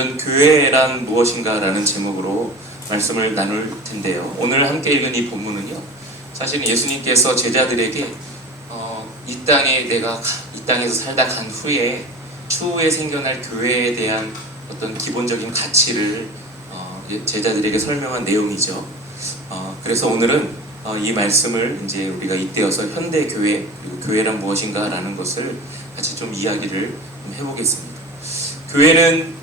오늘은 교회란 무엇인가 라는 제목으로 말씀을 나눌 텐데요. 오늘 함께 읽은 이 본문은요, 사실 예수님께서 제자들에게 이 땅에서 살다 간 후에 추후에 생겨날 교회에 대한 어떤 기본적인 가치를 제자들에게 설명한 내용이죠. 그래서 오늘은 이 말씀을 이제 우리가 잇대어서 현대 교회, 교회란 무엇인가라는 것을 같이 좀 이야기를 좀 해보겠습니다. 교회는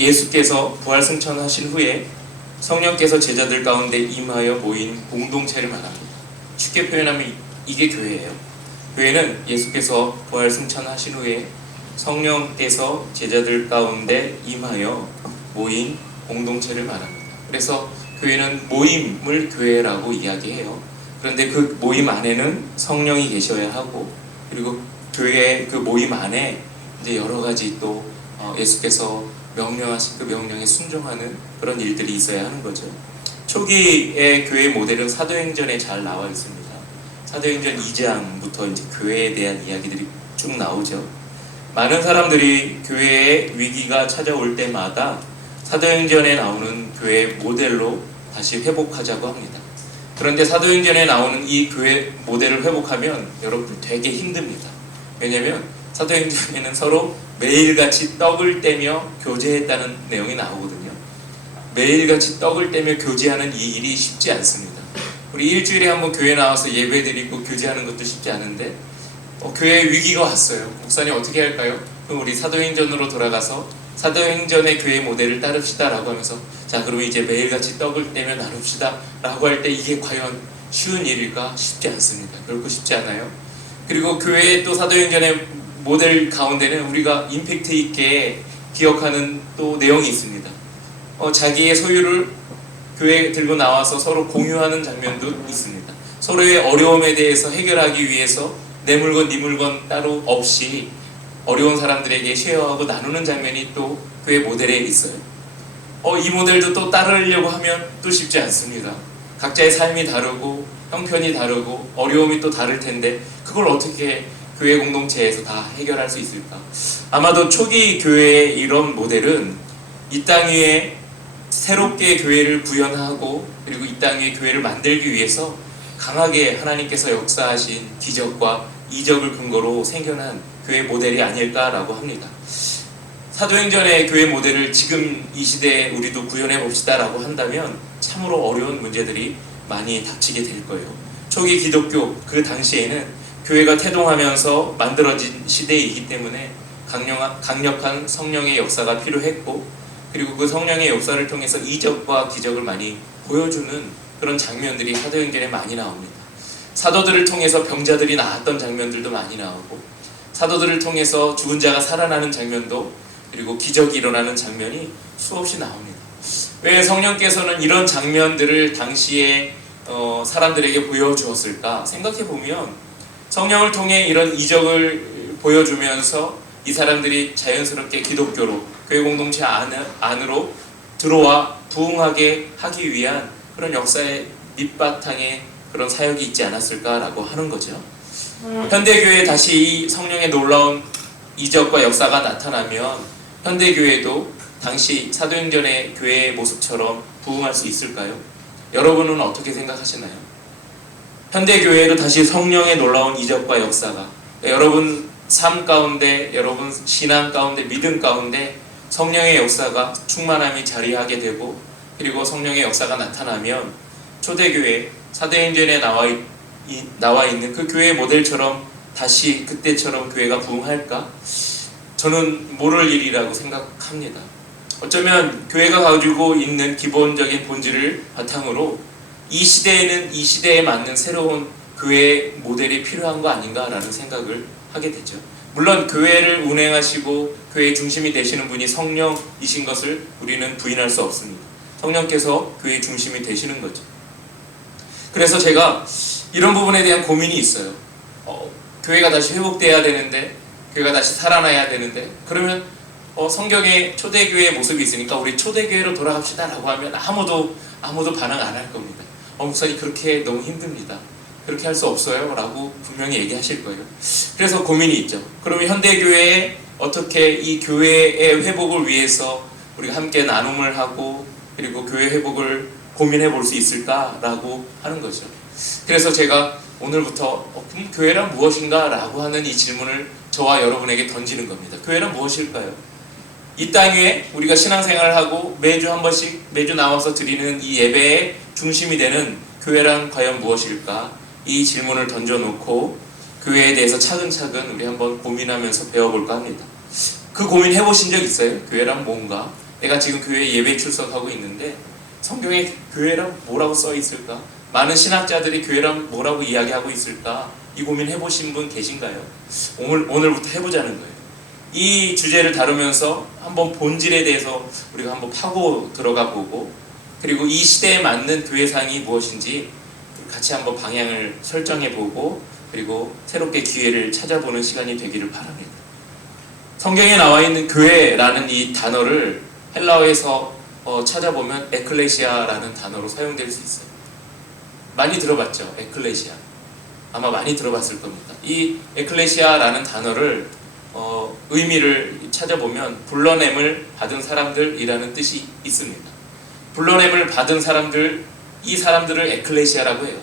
예수께서 부활 승천하신 후에 성령께서 제자들 가운데 임하여 모인 공동체를 말합니다. 쉽게 표현하면 이게 교회예요. 교회는 예수께서 부활 승천하신 후에 성령께서 제자들 가운데 임하여 모인 공동체를 말합니다. 그래서 교회는 모임을 교회라고 이야기해요. 그런데 그 모임 안에는 성령이 계셔야 하고, 그리고 교회의 그 모임 안에 이제 여러 가지 또 예수께서 명령하신 그 명령에 순종하는 그런 일들이 있어야 하는 거죠. 초기의 교회 모델은 사도행전에 잘 나와 있습니다. 사도행전 2장부터 이제 교회에 대한 이야기들이 쭉 나오죠. 많은 사람들이 교회에 위기가 찾아올 때마다 사도행전에 나오는 교회 모델로 다시 회복하자고 합니다. 그런데 사도행전에 나오는 이 교회 모델을 회복하면 여러분 되게 힘듭니다. 왜냐하면 사도행전에는 서로 매일같이 떡을 떼며 교제했다는 내용이 나오거든요. 매일같이 떡을 떼며 교제하는 이 일이 쉽지 않습니다. 우리 일주일에 한번 교회 나와서 예배드리고 교제하는 것도 쉽지 않은데 교회에 위기가 왔어요. 목사님 어떻게 할까요? 그럼 우리 사도행전으로 돌아가서 사도행전의 교회 모델을 따릅시다 라고 하면서, 자 그럼 이제 매일같이 떡을 떼며 나눕시다 라고 할 때 이게 과연 쉬운 일일까? 쉽지 않습니다. 결코 쉽지 않아요. 그리고 교회의 또 사도행전의 모델 가운데는 우리가 임팩트 있게 기억하는 또 내용이 있습니다. 자기의 소유를 교회에 들고 나와서 서로 공유하는 장면도 있습니다. 서로의 어려움에 대해서 해결하기 위해서 내 물건 네 물건 따로 없이 어려운 사람들에게 쉐어하고 나누는 장면이 또 교회 모델에 있어요. 이 모델도 또 따르려고 하면 또 쉽지 않습니다. 각자의 삶이 다르고 형편이 다르고 어려움이 또 다를 텐데 그걸 어떻게 교회 공동체에서 다 해결할 수 있을까? 아마도 초기 교회의 이런 모델은 이 땅 위에 새롭게 교회를 구현하고, 그리고 이 땅 위에 교회를 만들기 위해서 강하게 하나님께서 역사하신 기적과 이적을 근거로 생겨난 교회 모델이 아닐까라고 합니다. 사도행전의 교회 모델을 지금 이 시대에 우리도 구현해 봅시다 라고 한다면 참으로 어려운 문제들이 많이 닥치게 될 거예요. 초기 기독교 그 당시에는 교회가 태동하면서 만들어진 시대이기 때문에 강력한 성령의 역사가 필요했고, 그리고 그 성령의 역사를 통해서 이적과 기적을 많이 보여주는 그런 장면들이 사도행전에 많이 나옵니다. 사도들을 통해서 병자들이 나았던 장면들도 많이 나오고, 사도들을 통해서 죽은 자가 살아나는 장면도, 그리고 기적이 일어나는 장면이 수없이 나옵니다. 왜 성령께서는 이런 장면들을 당시에 사람들에게 보여주었을까? 생각해보면 성령을 통해 이런 이적을 보여주면서 이 사람들이 자연스럽게 기독교로, 교회 공동체 안으로 들어와 부흥하게 하기 위한 그런 역사의 밑바탕에 그런 사역이 있지 않았을까라고 하는 거죠. 현대교회에 다시 이 성령의 놀라운 이적과 역사가 나타나면 현대교회도 당시 사도행전의 교회의 모습처럼 부흥할 수 있을까요? 여러분은 어떻게 생각하시나요? 현대교회에도 다시 성령의 놀라운 이적과 역사가, 여러분 삶 가운데, 여러분 신앙 가운데, 믿음 가운데 성령의 역사가 충만함이 자리하게 되고, 그리고 성령의 역사가 나타나면 초대교회, 사도행전에 나와 있는 그 교회 모델처럼 다시 그때처럼 교회가 부흥할까? 저는 모를 일이라고 생각합니다. 어쩌면 교회가 가지고 있는 기본적인 본질을 바탕으로 이 시대에는 이 시대에 맞는 새로운 교회 모델이 필요한 거 아닌가라는 생각을 하게 되죠. 물론 교회를 운행하시고 교회의 중심이 되시는 분이 성령이신 것을 우리는 부인할 수 없습니다. 성령께서 교회의 중심이 되시는 거죠. 그래서 제가 이런 부분에 대한 고민이 있어요. 교회가 다시 회복돼야 되는데, 교회가 다시 살아나야 되는데, 그러면 성경에 초대교회의 모습이 있으니까 우리 초대교회로 돌아갑시다 라고 하면 아무도 반응 안 할 겁니다. 목사님 그렇게 너무 힘듭니다. 그렇게 할 수 없어요 라고 분명히 얘기하실 거예요. 그래서 고민이 있죠. 그러면 현대교회의 어떻게 이 교회의 회복을 위해서 우리가 함께 나눔을 하고 그리고 교회 회복을 고민해 볼 수 있을까라고 하는 거죠. 그래서 제가 오늘부터 그럼 교회란 무엇인가? 라고 하는 이 질문을 저와 여러분에게 던지는 겁니다. 교회란 무엇일까요? 이 땅 위에 우리가 신앙생활을 하고 매주 한 번씩 매주 나와서 드리는 이 예배의 중심이 되는 교회란 과연 무엇일까? 이 질문을 던져놓고 교회에 대해서 차근차근 우리 한번 고민하면서 배워볼까 합니다. 그 고민 해보신 적 있어요? 교회란 뭔가? 내가 지금 교회에 예배 출석하고 있는데 성경에 교회란 뭐라고 써 있을까? 많은 신학자들이 교회란 뭐라고 이야기하고 있을까? 이 고민 해보신 분 계신가요? 오늘부터 해보자는 거예요. 이 주제를 다루면서 한번 본질에 대해서 우리가 한번 파고 들어가 보고 그리고 이 시대에 맞는 교회상이 무엇인지 같이 한번 방향을 설정해 보고 그리고 새롭게 기회를 찾아보는 시간이 되기를 바랍니다. 성경에 나와 있는 교회라는 이 단어를 헬라어에서 찾아보면 에클레시아라는 단어로 사용될 수 있어요. 많이 들어봤죠? 에클레시아. 아마 많이 들어봤을 겁니다. 이 에클레시아라는 단어를 의미를 찾아보면 불러냄을 받은 사람들이라는 뜻이 있습니다. 불러냄을 받은 사람들, 이 사람들을 에클레시아라고 해요.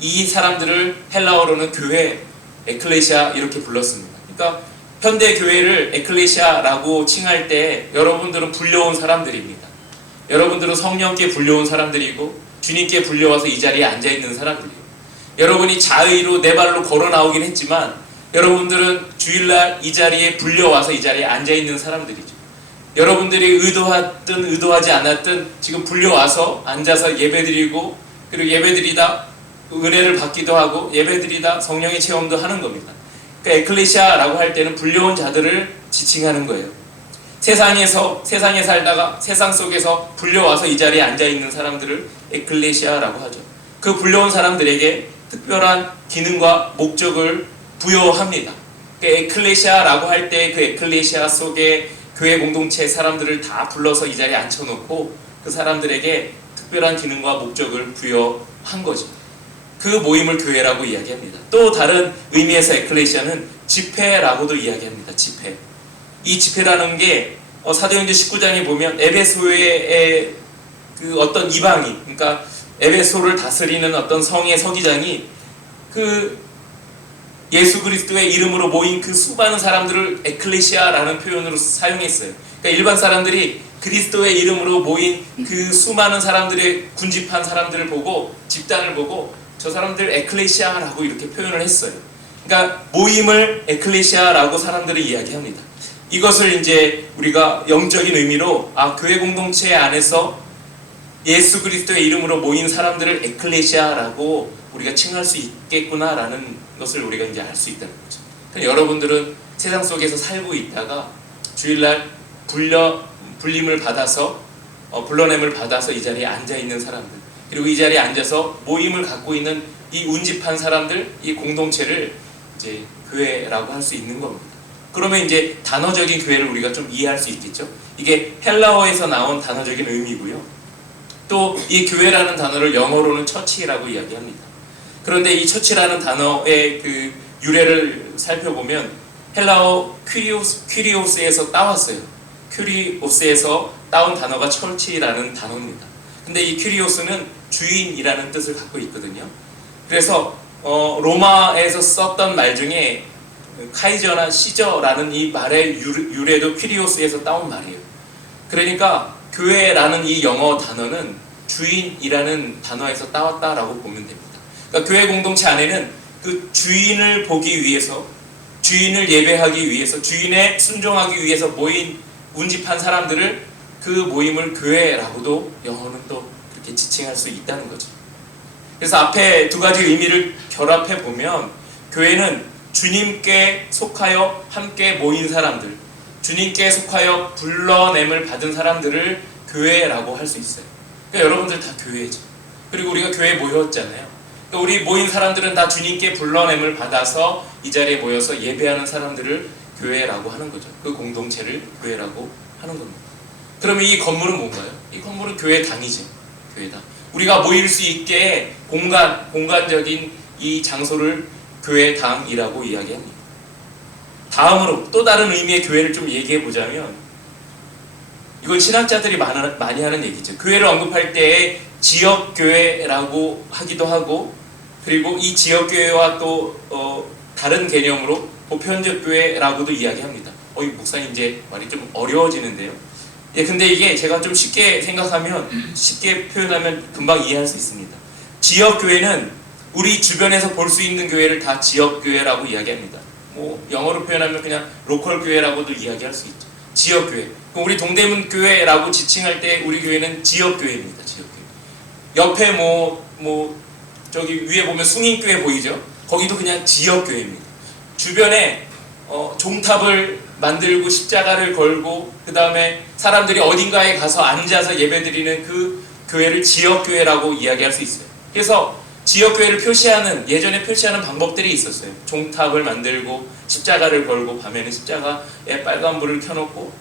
이 사람들을 헬라어로는 교회, 에클레시아 이렇게 불렀습니다. 그러니까 현대 교회를 에클레시아라고 칭할 때 여러분들은 불려온 사람들입니다. 여러분들은 성령께 불려온 사람들이고 주님께 불려와서 이 자리에 앉아있는 사람들이에요. 여러분이 자의로 내 발로 걸어 나오긴 했지만 여러분들은 주일날 이 자리에 불려와서 이 자리에 앉아있는 사람들이죠. 여러분들이 의도하든 의도하지 않았든 지금 불려와서 앉아서 예배드리고 그리고 예배드리다 은혜를 받기도 하고 예배드리다 성령의 체험도 하는 겁니다. 그러니까 에클레시아라고 할 때는 불려온 자들을 지칭하는 거예요. 세상에 살다가 세상 속에서 불려와서 이 자리에 앉아있는 사람들을 에클레시아라고 하죠. 그 불려온 사람들에게 특별한 기능과 목적을 부여합니다. 에클레시아라고 할 때 그 에클레시아 속에 교회 공동체 사람들을 다 불러서 이 자리에 앉혀놓고 그 사람들에게 특별한 기능과 목적을 부여한 거죠. 그 모임을 교회라고 이야기합니다. 또 다른 의미에서 에클레시아는 집회라고도 이야기합니다. 집회. 이 집회라는 게 사도행전 19장에 보면 에베소의 그 어떤 이방인, 그러니까 에베소를 다스리는 어떤 성의 서기장이 그 예수 그리스도의 이름으로 모인 그 수많은 사람들을 에클레시아라는 표현으로 사용했어요. 그러니까 일반 사람들이 그리스도의 이름으로 모인 그 수많은 사람들의 군집한 사람들을 보고 집단을 보고 저 사람들 에클레시아라고 이렇게 표현을 했어요. 그러니까 모임을 에클레시아라고 사람들이 이야기합니다. 이것을 이제 우리가 영적인 의미로 교회 공동체 안에서 예수 그리스도의 이름으로 모인 사람들을 에클레시아라고 우리가 칭할 수 있겠구나라는 것을 우리가 이제 알 수 있다는 거죠. 그러니까 여러분들은 세상 속에서 살고 있다가 주일날 불림을 받아서 불러냄을 받아서 이 자리에 앉아 있는 사람들, 그리고 이 자리에 앉아서 모임을 갖고 있는 이 운집한 사람들, 이 공동체를 이제 교회라고 할 수 있는 겁니다. 그러면 이제 단어적인 교회를 우리가 좀 이해할 수 있겠죠. 이게 헬라어에서 나온 단어적인 의미고요. 또 이 교회라는 단어를 영어로는 처치라고 이야기합니다. 그런데 이 처치라는 단어의 그 유래를 살펴보면 헬라어 퀴리오스에서 따왔어요. 퀴리오스에서 따온 단어가 처치라는 단어입니다. 근데 이 퀴리오스는 주인이라는 뜻을 갖고 있거든요. 그래서 로마에서 썼던 말 중에 카이저나 시저라는 이 말의 유래도 퀴리오스에서 따온 말이에요. 그러니까 교회라는 이 영어 단어는 주인이라는 단어에서 따왔다라고 보면 됩니다. 그러니까 교회 공동체 안에는 그 주인을 보기 위해서, 주인을 예배하기 위해서, 주인에 순종하기 위해서 모인 운집한 사람들을 그 모임을 교회라고도 영어는 또 그렇게 지칭할 수 있다는 거죠. 그래서 앞에 두 가지 의미를 결합해 보면 교회는 주님께 속하여 함께 모인 사람들, 주님께 속하여 불러냄을 받은 사람들을 교회라고 할 수 있어요. 그러니까 여러분들 다 교회죠. 그리고 우리가 교회에 모였잖아요. 그러니까 우리 모인 사람들은 다 주님께 불러냄을 받아서 이 자리에 모여서 예배하는 사람들을 교회라고 하는 거죠. 그 공동체를 교회라고 하는 겁니다. 그러면 이 건물은 뭔가요? 이 건물은 교회당이죠. 교회당. 우리가 모일 수 있게 공간적인 이 장소를 교회당이라고 이야기합니다. 다음으로 또 다른 의미의 교회를 좀 얘기해 보자면, 이건 신학자들이 많이 하는 얘기죠. 교회를 언급할 때에 지역교회라고 하기도 하고, 그리고 이 지역교회와 또 다른 개념으로 보편적 교회라고도 이야기합니다. 이 목사님 이제 말이 좀 어려워지는데요. 예, 근데 이게 제가 좀 쉽게 생각하면, 쉽게 표현하면 금방 이해할 수 있습니다. 지역교회는 우리 주변에서 볼 수 있는 교회를 다 지역교회라고 이야기합니다. 뭐 영어로 표현하면 그냥 로컬 교회라고도 이야기할 수 있죠. 지역교회. 우리 동대문 교회라고 지칭할 때 우리 교회는 지역교회입니다. 지역교회. 옆에 저기 위에 보면 숭인교회 보이죠? 거기도 그냥 지역교회입니다. 주변에 종탑을 만들고 십자가를 걸고, 그 다음에 사람들이 어딘가에 가서 앉아서 예배드리는 그 교회를 지역교회라고 이야기할 수 있어요. 그래서 지역교회를 예전에 표시하는 방법들이 있었어요. 종탑을 만들고 십자가를 걸고, 밤에는 십자가에 빨간불을 켜놓고,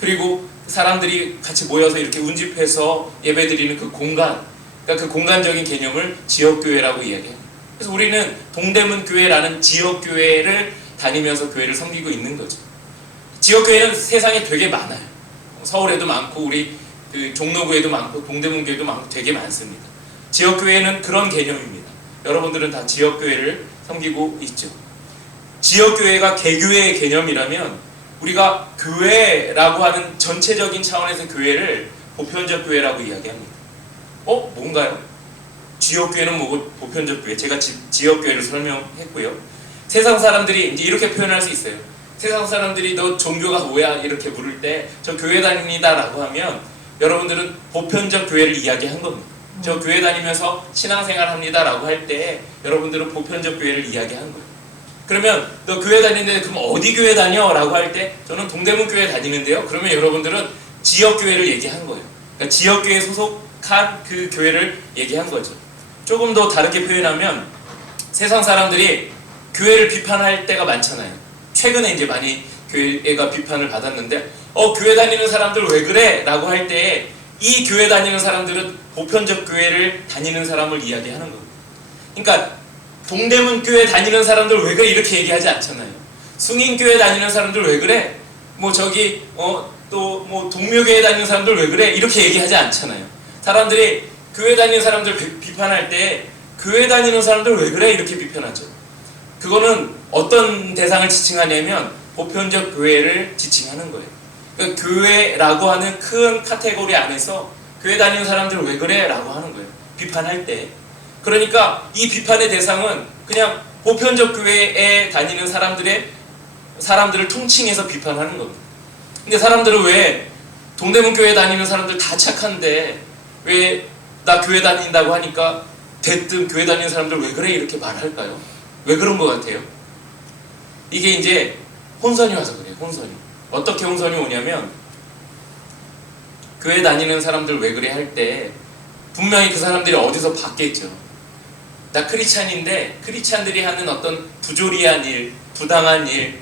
그리고 사람들이 같이 모여서 이렇게 운집해서 예배드리는 그 공간, 그러니까 그 공간적인 개념을 지역교회라고 이야기해요. 그래서 우리는 동대문 교회라는 지역교회를 다니면서 교회를 섬기고 있는 거죠. 지역교회는 세상에 되게 많아요. 서울에도 많고, 우리 그 종로구에도 많고, 동대문교회도 많고, 되게 많습니다. 지역교회는 그런 개념입니다. 여러분들은 다 지역교회를 섬기고 있죠. 지역교회가 개교회의 개념이라면, 우리가 교회라고 하는 전체적인 차원에서 교회를 보편적 교회라고 이야기합니다. 뭔가요? 지역교회는 뭐고 보편적 교회? 제가 지역교회를 설명했고요. 세상 사람들이 이제 이렇게 표현할 수 있어요. 세상 사람들이 너 종교가 뭐야? 이렇게 물을 때 저 교회 다닙니다 라고 하면, 여러분들은 보편적 교회를 이야기한 겁니다. 저 교회 다니면서 신앙생활 합니다 라고 할 때 여러분들은 보편적 교회를 이야기한 거예요. 그러면 너 교회 다니는데 그럼 어디 교회 다녀? 라고 할 때 저는 동대문 교회 다니는데요. 그러면 여러분들은 지역교회를 얘기한 거예요. 그러니까 지역교회에 소속한 그 교회를 얘기한 거죠. 조금 더 다르게 표현하면, 세상 사람들이 교회를 비판할 때가 많잖아요. 최근에 이제 많이 교회가 비판을 받았는데, 교회 다니는 사람들 왜 그래? 라고 할 때 이 교회 다니는 사람들은 보편적 교회를 다니는 사람을 이야기하는 겁니다. 그러니까 동대문 교회 다니는 사람들 왜 그래? 이렇게 얘기하지 않잖아요. 숭인교회 다니는 사람들 왜 그래? 동묘교회 다니는 사람들 왜 그래? 이렇게 얘기하지 않잖아요. 사람들이 교회 다니는 사람들 비판할 때 교회 다니는 사람들 왜 그래? 이렇게 비판하죠. 그거는 어떤 대상을 지칭하냐면 보편적 교회를 지칭하는 거예요. 그러니까 교회라고 하는 큰 카테고리 안에서 교회 다니는 사람들 왜 그래? 라고 하는 거예요. 비판할 때. 그러니까 이 비판의 대상은 그냥 보편적 교회에 다니는 사람들을 통칭해서 비판하는 겁니다. 근데 사람들은 왜 동대문 교회 다니는 사람들 다 착한데 왜 나 교회 다닌다고 하니까 대뜸 교회 다니는 사람들 왜 그래? 이렇게 말할까요? 왜 그런 것 같아요? 이게 이제 혼선이 와서 그래요. 혼선이. 어떻게 혼선이 오냐면, 교회 다니는 사람들 왜 그래 할 때 분명히 그 사람들이 어디서 봤겠죠. 나 크리스찬인데 크리스찬들이 하는 어떤 부조리한 일, 부당한 일,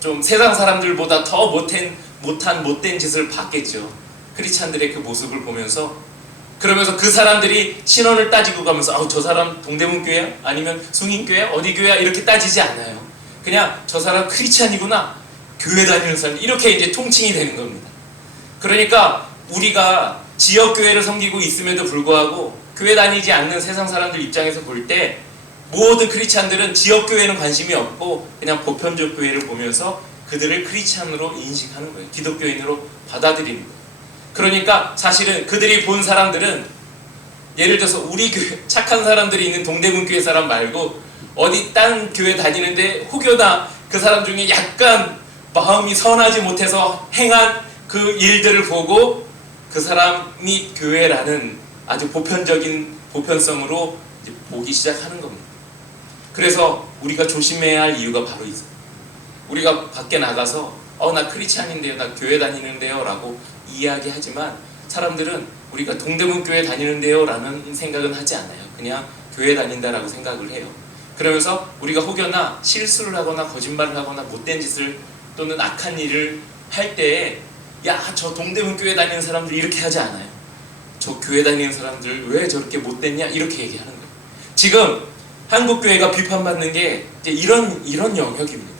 좀 세상 사람들보다 더 못된 짓을 봤겠죠. 크리스찬들의 그 모습을 보면서. 그러면서 그 사람들이 신원을 따지고 가면서 저 사람 동대문 교회야? 아니면 숭인교회야? 어디 교회야? 이렇게 따지지 않아요. 그냥 저 사람 크리스찬이구나, 교회 다니는 사람, 이렇게 이제 통칭이 되는 겁니다. 그러니까 우리가 지역교회를 섬기고 있음에도 불구하고 교회 다니지 않는 세상 사람들 입장에서 볼 때 모든 크리스찬들은 지역교회는 관심이 없고 그냥 보편적 교회를 보면서 그들을 크리스찬으로 인식하는 거예요. 기독교인으로 받아들이는 거예요. 그러니까 사실은 그들이 본 사람들은, 예를 들어서 우리 교회 착한 사람들이 있는 동대문 교회 사람 말고 어디 딴 교회 다니는데 혹여나 그 사람 중에 약간 마음이 선하지 못해서 행한 그 일들을 보고 그 사람이 교회라는 아주 보편성으로 이제 보기 시작하는 겁니다. 그래서 우리가 조심해야 할 이유가 바로 있어요. 우리가 밖에 나가서 나 크리스찬인데요, 나 교회 다니는데요 라고 이야기하지만, 사람들은 우리가 동대문 교회 다니는데요 라는 생각은 하지 않아요. 그냥 교회 다닌다라고 생각을 해요. 그러면서 우리가 혹여나 실수를 하거나 거짓말을 하거나 못된 짓을 또는 악한 일을 할 때에 저 동대문 교회 다니는 사람들 이렇게 하지 않아요. 저 교회 다니는 사람들 왜 저렇게 못됐냐? 이렇게 얘기하는 거예요. 지금 한국교회가 비판받는 게 이제 이런 영역입니다.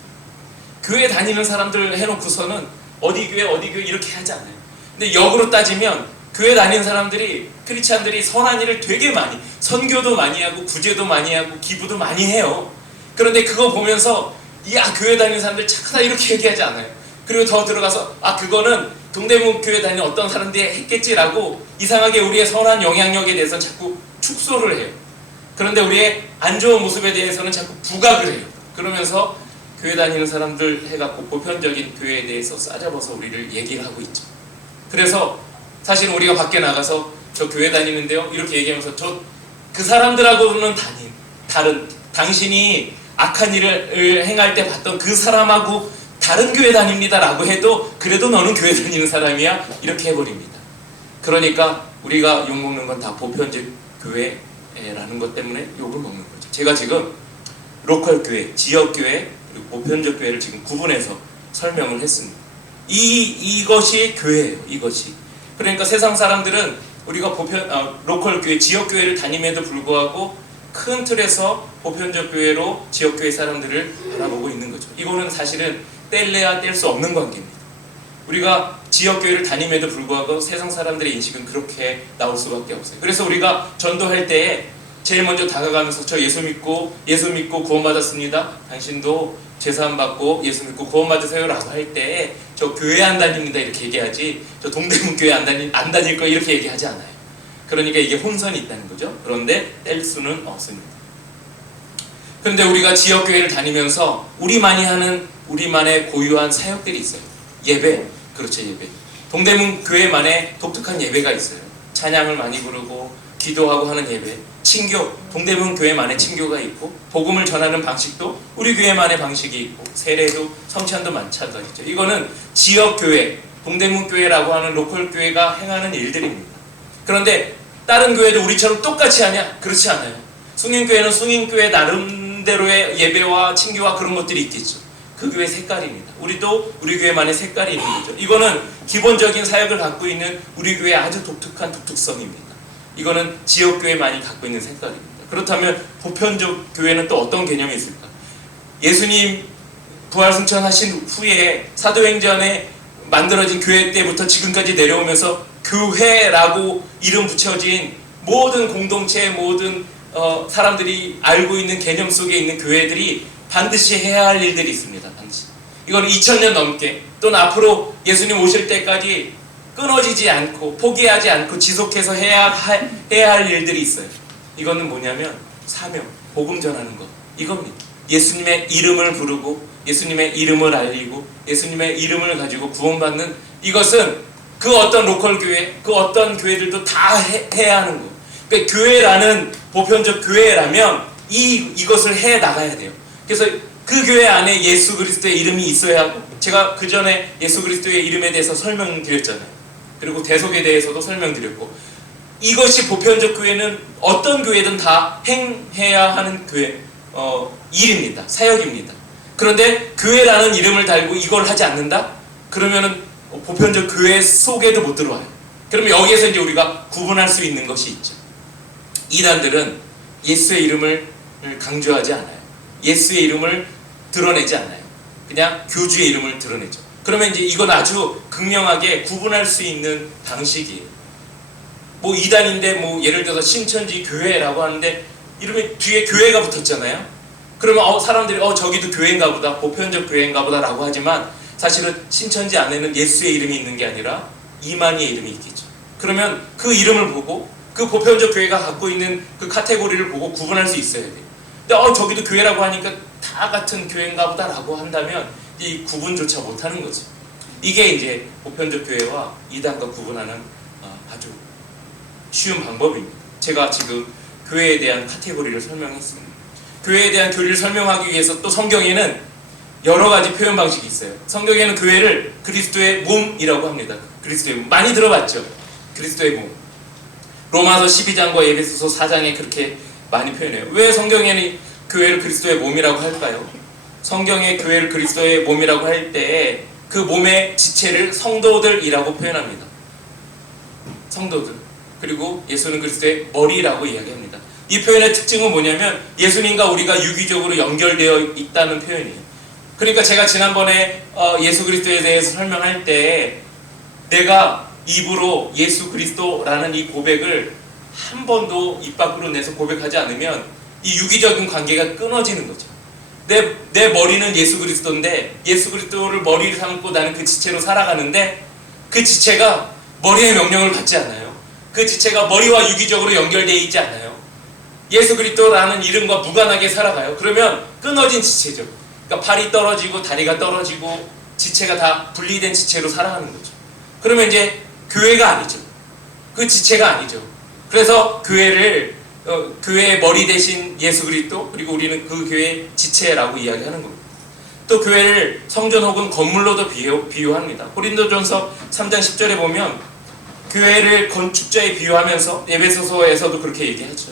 교회 다니는 사람들 해놓고서는 어디 교회 이렇게 하지 않아요. 근데 역으로 따지면 교회 다니는 사람들이, 크리스찬들이 선한 일을 되게 많이, 선교도 많이 하고 구제도 많이 하고 기부도 많이 해요. 그런데 그거 보면서 야, 교회 다니는 사람들 착하다 이렇게 얘기하지 않아요. 그리고 더 들어가서 그거는 동대문 교회 다니는 어떤 사람들이 했겠지라고 이상하게 우리의 선한 영향력에 대해서는 자꾸 축소를 해요. 그런데 우리의 안 좋은 모습에 대해서는 자꾸 부각을 해요. 그러면서 교회 다니는 사람들 해갖고 보편적인 교회에 대해서 싸잡아서 우리를 얘기를 하고 있죠. 그래서 사실은 우리가 밖에 나가서 저 교회 다니는데요 이렇게 얘기하면서 그 사람들하고는 다른 당신이 악한 일을 행할 때 봤던 그 사람하고 다른 교회 다닙니다 라고 해도 그래도 너는 교회 다니는 사람이야 이렇게 해버립니다. 그러니까 우리가 욕먹는 건 다 보편적 교회라는 것 때문에 욕을 먹는 거죠. 제가 지금 로컬 교회, 지역 교회, 그리고 보편적 교회를 지금 구분해서 설명을 했습니다. 이것이 교회예요. 이것이. 그러니까 세상 사람들은 우리가 로컬 교회, 지역 교회를 다님에도 불구하고 큰 틀에서 보편적 교회로 지역 교회 사람들을 바라보고 있는 거죠. 이거는 사실은 뗄래야 뗄 수 없는 관계입니다. 우리가 지역 교회를 다님에도 불구하고 세상 사람들의 인식은 그렇게 나올 수밖에 없어요. 그래서 우리가 전도할 때에 제일 먼저 다가가면서 저 예수 믿고 구원받았습니다. 당신도 제사함 받고 예수 믿고 구원받으세요 라고 할 때 저 교회 안 다닙니다 이렇게 얘기하지, 저 동대문 교회 안 다닐 거 이렇게 얘기하지 않아요. 그러니까 이게 혼선이 있다는 거죠. 그런데 뗄 수는 없습니다. 그런데 우리가 지역 교회를 다니면서 우리만이 하는 우리만의 고유한 사역들이 있어요. 예배, 그렇죠, 예배. 동대문 교회만의 독특한 예배가 있어요. 찬양을 많이 부르고 기도하고 하는 예배. 친교, 동대문 교회만의 친교가 있고, 복음을 전하는 방식도 우리 교회만의 방식이 있고, 세례도 성찬도 마찬가지죠. 이거는 지역 교회, 동대문 교회라고 하는 로컬 교회가 행하는 일들입니다. 그런데 다른 교회도 우리처럼 똑같이 하냐? 그렇지 않아요. 숭인교회는 숭인교회 나름대로의 예배와 친교와 그런 것들이 있겠죠. 그 교회 색깔입니다. 우리도 우리 교회만의 색깔이 있는 거죠. 이거는 기본적인 사역을 갖고 있는 우리 교회의 아주 독특한 독특성입니다. 이거는 지역교회만이 갖고 있는 색깔입니다. 그렇다면 보편적 교회는 또 어떤 개념이 있을까? 예수님 부활승천하신 후에 사도행전에 만들어진 교회 때부터 지금까지 내려오면서 교회라고 이름 붙여진 모든 공동체, 모든 사람들이 알고 있는 개념 속에 있는 교회들이 반드시 해야 할 일들이 있습니다. 반드시. 이건 2000년 넘게 또는 앞으로 예수님 오실 때까지 끊어지지 않고 포기하지 않고 지속해서 해야 할 일들이 있어요. 이거는 뭐냐면 사명, 복음 전하는 것. 이겁니다. 예수님의 이름을 부르고 예수님의 이름을 알리고 예수님의 이름을 가지고 구원받는, 이것은 그 어떤 로컬 교회, 그 어떤 교회들도 다 해야 하는 거예요. 그러니까 교회라는 보편적 교회라면 이것을 해 나가야 돼요. 그래서 그 교회 안에 예수 그리스도의 이름이 있어야 하고, 제가 그 전에 예수 그리스도의 이름에 대해서 설명드렸잖아요. 그리고 대속에 대해서도 설명드렸고, 이것이 보편적 교회는 어떤 교회든 다 행해야 하는 교회 일입니다. 사역입니다. 그런데 교회라는 이름을 달고 이걸 하지 않는다? 그러면은 보편적 교회 속에도 못 들어와요. 그러면 여기에서 이제 우리가 구분할 수 있는 것이 있죠. 이단들은 예수의 이름을 강조하지 않아요. 예수의 이름을 드러내지 않아요. 그냥 교주의 이름을 드러내죠. 그러면 이제 이건 아주 극명하게 구분할 수 있는 방식이에요. 뭐 이단인데 뭐 예를 들어서 신천지 교회라고 하는데 이름에 뒤에 교회가 붙었잖아요. 그러면 사람들이 저기도 교회인가 보다, 보편적 교회인가 보다 라고 하지만 사실은 신천지 안에는 예수의 이름이 있는 게 아니라 이만희의 이름이 있겠죠. 그러면 그 이름을 보고 그 보편적 교회가 갖고 있는 그 카테고리를 보고 구분할 수 있어야 돼요. 근데 저기도 교회라고 하니까 다 같은 교회인가 보다 라고 한다면 이 구분조차 못하는 거죠. 이게 이제 보편적 교회와 이단과 구분하는 아주 쉬운 방법입니다. 제가 지금 교회에 대한 카테고리를 설명했습니다. 교회에 대한 교리를 설명하기 위해서 또 성경에는 여러 가지 표현 방식이 있어요. 성경에는 교회를 그리스도의 몸이라고 합니다. 그리스도의 몸. 많이 들어봤죠? 그리스도의 몸. 로마서 12장과 에베소서 4장에 그렇게 많이 표현해요. 왜 성경에는 교회를 그리스도의 몸이라고 할까요? 성경의 교회를 그리스도의 몸이라고 할 때 그 몸의 지체를 성도들이라고 표현합니다. 성도들. 그리고 예수는 그리스도의 머리라고 이야기합니다. 이 표현의 특징은 뭐냐면 예수님과 우리가 유기적으로 연결되어 있다는 표현이에요. 그러니까 제가 지난번에 예수 그리스도에 대해서 설명할 때 내가 입으로 예수 그리스도라는 이 고백을 한 번도 입 밖으로 내서 고백하지 않으면 이 유기적인 관계가 끊어지는 거죠. 내 머리는 예수 그리스도인데 예수 그리스도를 머리를 삼고 나는 그 지체로 살아가는데 그 지체가 머리의 명령을 받지 않아요. 그 지체가 머리와 유기적으로 연결되어 있지 않아요. 예수 그리스도라는 이름과 무관하게 살아가요. 그러면 끊어진 지체죠. 그러니까 팔이 떨어지고 다리가 떨어지고 지체가 다 분리된 지체로 살아가는 거죠. 그러면 이제 교회가 아니죠. 그 지체가 아니죠. 그래서 교회의 머리 대신 예수 그리스도, 그리고 우리는 그 교회의 지체라고 이야기하는 겁니다. 또 교회를 성전 혹은 건물로도 비유합니다. 고린도전서 3장 10절에 보면 교회를 건축자에 비유하면서 에베소서에서도 그렇게 얘기하죠.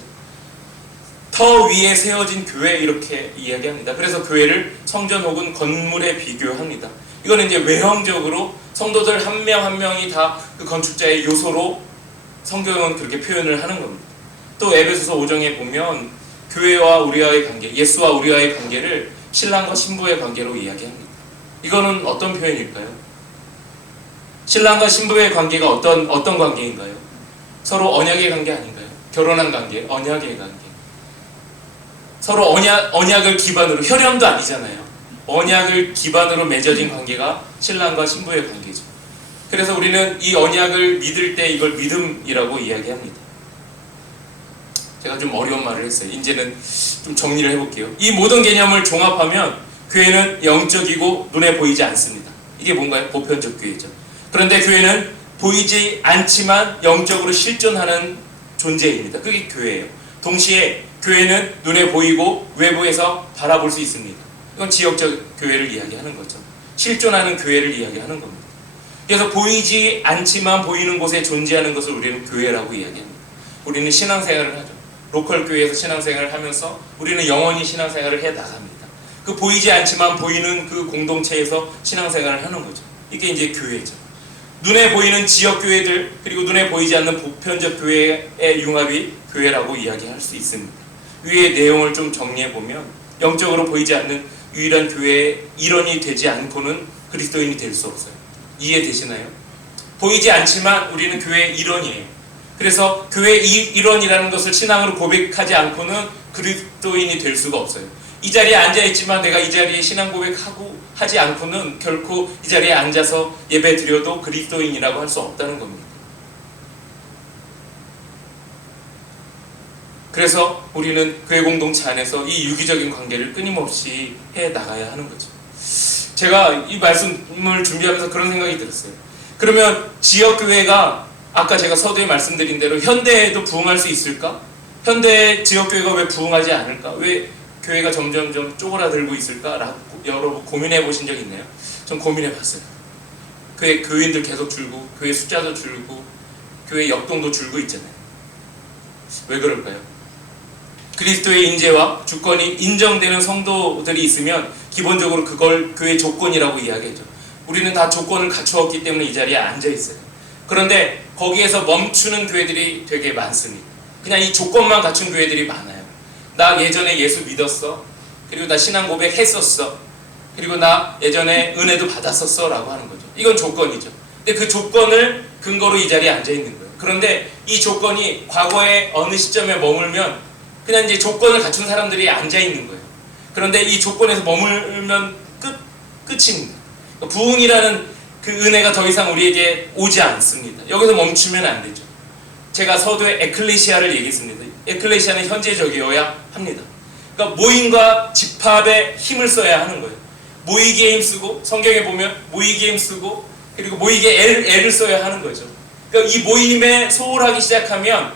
터 위에 세워진 교회 이렇게 이야기합니다. 그래서 교회를 성전 혹은 건물에 비교합니다. 이거는 이제 외형적으로 성도들 한 명 한 명이 다 그 건축자의 요소로 성경은 그렇게 표현을 하는 겁니다. 또 에베소서 5장에 보면 교회와 우리와의 관계, 예수와 우리와의 관계를 신랑과 신부의 관계로 이야기합니다. 이거는 어떤 표현일까요? 신랑과 신부의 관계가 어떤 관계인가요? 서로 언약의 관계 아닌가요? 결혼한 관계, 언약의 관계. 서로 언약을 기반으로, 혈연도 아니잖아요. 언약을 기반으로 맺어진 관계가 신랑과 신부의 관계죠. 그래서 우리는 이 언약을 믿을 때 이걸 믿음이라고 이야기합니다. 제가 좀 어려운 말을 했어요. 이제는 좀 정리를 해볼게요. 이 모든 개념을 종합하면 교회는 영적이고 눈에 보이지 않습니다. 이게 뭔가요? 보편적 교회죠. 그런데 교회는 보이지 않지만 영적으로 실존하는 존재입니다. 그게 교회예요. 동시에 교회는 눈에 보이고 외부에서 바라볼 수 있습니다. 이건 지역적 교회를 이야기하는 거죠. 실존하는 교회를 이야기하는 겁니다. 그래서 보이지 않지만 보이는 곳에 존재하는 것을 우리는 교회라고 이야기합니다. 우리는 신앙생활을 하죠. 로컬 교회에서 신앙생활을 하면서 우리는 영원히 신앙생활을 해 나갑니다. 그 보이지 않지만 보이는 그 공동체에서 신앙생활을 하는 거죠. 이게 이제 교회죠. 눈에 보이는 지역교회들, 그리고 눈에 보이지 않는 보편적 교회의 융합이 교회라고 이야기할 수 있습니다. 위의 내용을 좀 정리해보면 영적으로 보이지 않는 유일한 교회의 일원이 되지 않고는 그리스도인이 될 수 없어요. 이해되시나요? 보이지 않지만 우리는 교회의 일원이에요. 그래서 교회의 일원이라는 것을 신앙으로 고백하지 않고는 그리스도인이 될 수가 없어요. 이 자리에 앉아있지만 내가 이 자리에 신앙 고백하고 하지 않고는 결코 이 자리에 앉아서 예배 드려도 그리스도인이라고 할 수 없다는 겁니다. 그래서 우리는 교회 공동체 안에서 이 유기적인 관계를 끊임없이 해 나가야 하는 거죠. 제가 이 말씀을 준비하면서 그런 생각이 들었어요. 그러면 지역교회가 아까 제가 서두에 말씀드린 대로 현대에도 부흥할 수 있을까? 현대 지역교회가 왜 부흥하지 않을까? 왜 교회가 점점점 쪼그라들고 있을까? 라고 여러분 고민해 보신 적 있나요? 전 고민해 봤어요. 교인들 계속 줄고, 교회 숫자도 줄고, 교회 역동도 줄고 있잖아요. 왜 그럴까요? 그리스도의 인재와 주권이 인정되는 성도들이 있으면 기본적으로 그걸 교회 조건이라고 이야기하죠. 우리는 다 조건을 갖추었기 때문에 이 자리에 앉아 있어요. 그런데 거기에서 멈추는 교회들이 되게 많습니다. 그냥 이 조건만 갖춘 교회들이 많아요. 나 예전에 예수 믿었어. 그리고 나 신앙 고백 했었어. 그리고 나 예전에 은혜도 받았었어 라고 하는 거죠. 이건 조건이죠. 근데 그 조건을 근거로 이 자리에 앉아 있는 거예요. 그런데 이 조건이 과거의 어느 시점에 머물면 그냥 이제 조건을 갖춘 사람들이 앉아 있는 거예요. 그런데 이 조건에서 머물면 끝입니다. 부흥이라는 그 은혜가 더 이상 우리에게 오지 않습니다. 여기서 멈추면 안 되죠. 제가 서두에 에클레시아를 얘기했습니다. 에클레시아는 현재적이어야 합니다. 그러니까 모임과 집합에 힘을 써야 하는 거예요. 모이기에 힘쓰고, 성경에 보면 모이기에 힘쓰고, 그리고 모이기에 애를 써야 하는 거죠. 그러니까 이 모임에 소홀하기 시작하면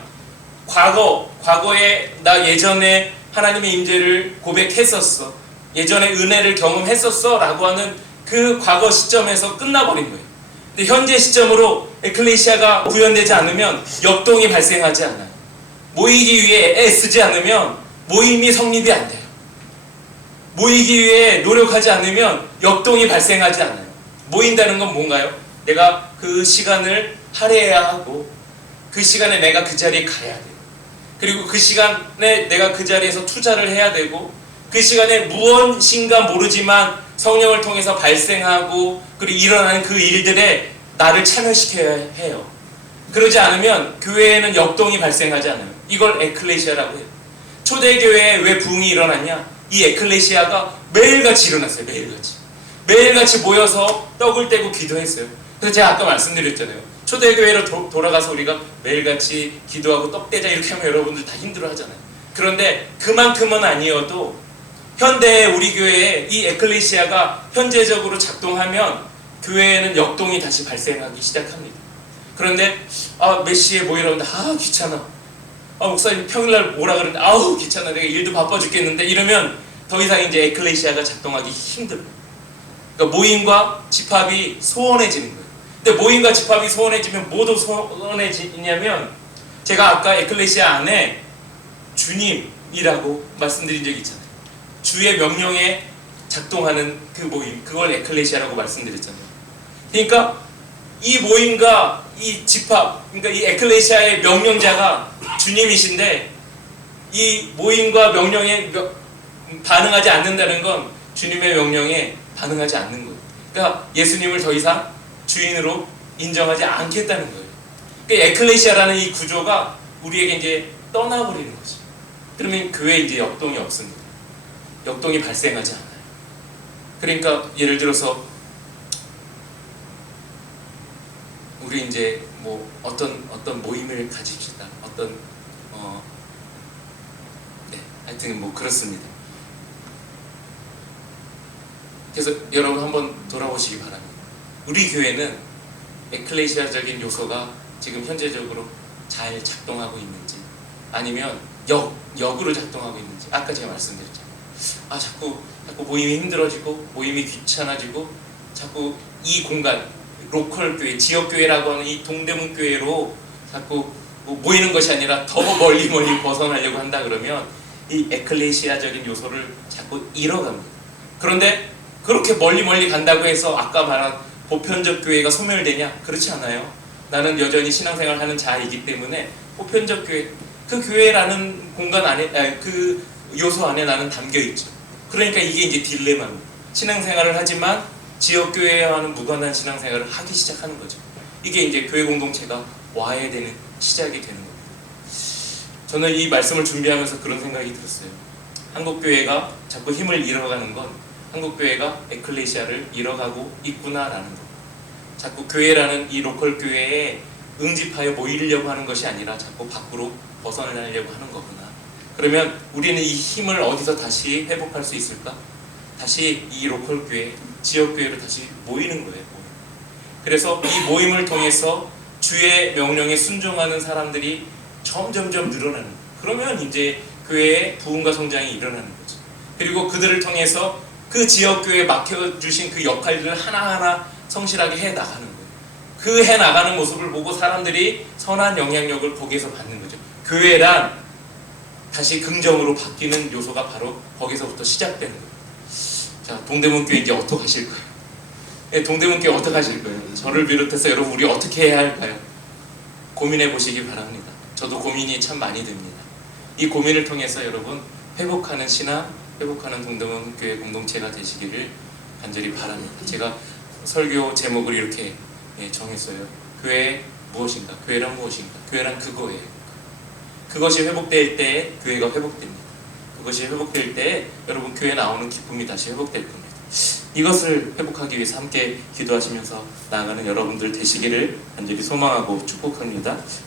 과거에 나 예전에 하나님의 임재를 고백했었어, 예전에 은혜를 경험했었어 라고 하는 그 과거 시점에서 끝나버린 거예요. 근데 현재 시점으로 에클레시아가 구현되지 않으면 역동이 발생하지 않아요. 모이기 위해 애쓰지 않으면 모임이 성립이 안 돼요. 모이기 위해 노력하지 않으면 역동이 발생하지 않아요. 모인다는 건 뭔가요? 내가 그 시간을 할애해야 하고, 그 시간에 내가 그 자리에 가야 돼요. 그리고 그 시간에 내가 그 자리에서 투자를 해야 되고, 그 시간에 무엇인가 모르지만 성령을 통해서 발생하고 그리고 일어나는 그 일들에 나를 참여시켜야 해요. 그러지 않으면 교회에는 역동이 발생하지 않아요. 이걸 에클레시아라고 해요. 초대교회에 왜 부흥이 일어났냐? 이 에클레시아가 매일같이 일어났어요. 매일같이 모여서 떡을 떼고 기도했어요. 그래서 제가 아까 말씀드렸잖아요. 초대교회로 돌아가서 우리가 매일같이 기도하고 떡 떼자 이렇게 하면 여러분들 다 힘들어 하잖아요. 그런데 그만큼은 아니어도 현대의 우리 교회에 이 에클레시아가 현재적으로 작동하면 교회에는 역동이 다시 발생하기 시작합니다. 그런데 몇 시에 모이라는데 귀찮아. 목사님 평일날 오라 그러는데 귀찮아. 내가 일도 바빠 죽겠는데 이러면 더 이상 이제 에클레시아가 작동하기 힘들어요. 그러니까 모임과 집합이 소원해지는 거예요. 근데 모임과 집합이 소원해지면 뭐도 소원해지냐면 제가 아까 에클레시아 안에 주님이라고 말씀드린 적이 있잖아요. 주의 명령에 작동하는 그 모임, 그걸 에클레시아라고 말씀드렸잖아요. 그러니까 이 모임과 이 집합, 그러니까 이 에클레시아의 명령자가 주님이신데 이 모임과 명령에 반응하지 않는다는 건 주님의 명령에 반응하지 않는 거예요. 그러니까 예수님을 더 이상 주인으로 인정하지 않겠다는 거예요. 그러니까 에클레시아라는 이 구조가 우리에게 이제 떠나버리는 거죠. 그러면 교회에 이제 역동이 없습니다. 역동이 발생하지 않아요. 그러니까 예를 들어서 우리 이제 뭐 어떤 모임을 가집시다. 하여튼 뭐 그렇습니다. 그래서 여러분 한번 돌아보시기 바랍니다. 우리 교회는 에클레시아적인 요소가 지금 현재적으로 잘 작동하고 있는지 아니면 역으로 작동하고 있는지 아까 제가 말씀드렸잖아요. 자꾸 모임이 힘들어지고 모임이 귀찮아지고 자꾸 이 공간 로컬 교회, 지역 교회라고 하는 이 동대문 교회로 자꾸 모이는 것이 아니라 더 멀리 벗어나려고 한다 그러면 이 에클레시아적인 요소를 자꾸 잃어갑니다. 그런데 그렇게 멀리 간다고 해서 아까 말한 보편적 교회가 소멸되냐? 그렇지 않아요. 나는 여전히 신앙생활 하는 자이기 때문에 보편적 교회, 그 교회라는 공간 안에, 그 요소 안에 나는 담겨 있죠. 그러니까 이게 이제 딜레마입니다. 신앙생활을 하지만 지역교회와는 무관한 신앙생활을 하기 시작하는 거죠. 이게 이제 교회 공동체가 와야 되는 시작이 되는 겁니다. 저는 이 말씀을 준비하면서 그런 생각이 들었어요. 한국교회가 자꾸 힘을 잃어가는 건 한국교회가 에클레시아를 잃어가고 있구나라는 거. 자꾸 교회라는 이 로컬 교회에 응집하여 모이려고 하는 것이 아니라 자꾸 밖으로 벗어나려고 하는 거구나. 그러면 우리는 이 힘을 어디서 다시 회복할 수 있을까? 다시 이 로컬 교회, 지역 교회로 다시 모이는 거예요. 그래서 이 모임을 통해서 주의 명령에 순종하는 사람들이 점점점 늘어나는 거예요. 그러면 이제 교회의 부흥과 성장이 일어나는 거죠. 그리고 그들을 통해서 그 지역 교회에 맡겨주신 그 역할들을 하나하나 성실하게 해 나가는 거예요. 그 해 나가는 모습을 보고 사람들이 선한 영향력을 거기에서 받는 거죠. 교회란 다시 긍정으로 바뀌는 요소가 바로 거기서부터 시작되는 거예요. 자, 동대문교회 이제 어떻게 하실 거예요? 동대문교회 어떻게 하실 거예요? 저를 비롯해서 여러분 우리 어떻게 해야 할까요? 고민해 보시기 바랍니다. 저도 고민이 참 많이 됩니다. 이 고민을 통해서 여러분 회복하는 신앙, 회복하는 동대문교회 공동체가 되시기를 간절히 바랍니다. 제가 설교 제목을 이렇게 정했어요. 교회 무엇인가? 교회란 무엇인가? 교회란 그거예요. 그것이 회복될 때 교회가 회복됩니다. 그것이 회복될 때 여러분 교회 나오는 기쁨이 다시 회복될 겁니다. 이것을 회복하기 위해서 함께 기도하시면서 나아가는 여러분들 되시기를 간절히 소망하고 축복합니다.